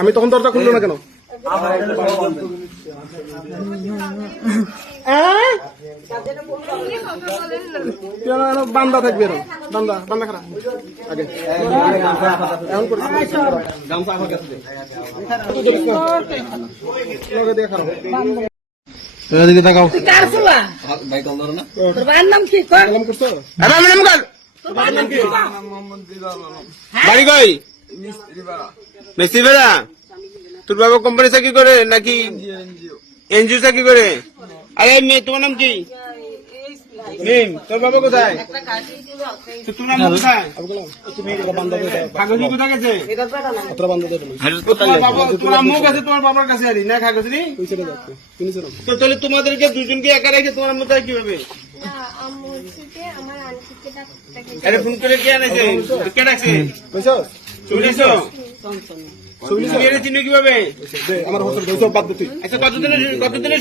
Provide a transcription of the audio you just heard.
আমি তখন দরজা খুললো না কেন? বান্দা থাকবে বান্দা বান্দা খারাপ আগে এদিকে তাকাও। বাড়ি কই? মিস্ত্রি বেড়া। তোর বাবা কোম্পানি চাকরি করে নাকি এনজিও চাকরি করে? আরে মেয়ে তোমার নাম কি? তোর বাবা কোথায়? তোর নাম কোথায়? কাগজ কোথায় গেছে? তোমার মুখ আছে তোমার বাবার কাছে আরি না কাগজ নেই? তো তাহলে তোমাদেরকে দুজনকে একা রেখে তোমার মতো কিভাবে? আরে ফোন করে কে আনেছে? কে ডাকছে? চল্লিশ চিহ্ন কিভাবে? আমার হোটেল বাদ দিতে। আচ্ছা কতদিনের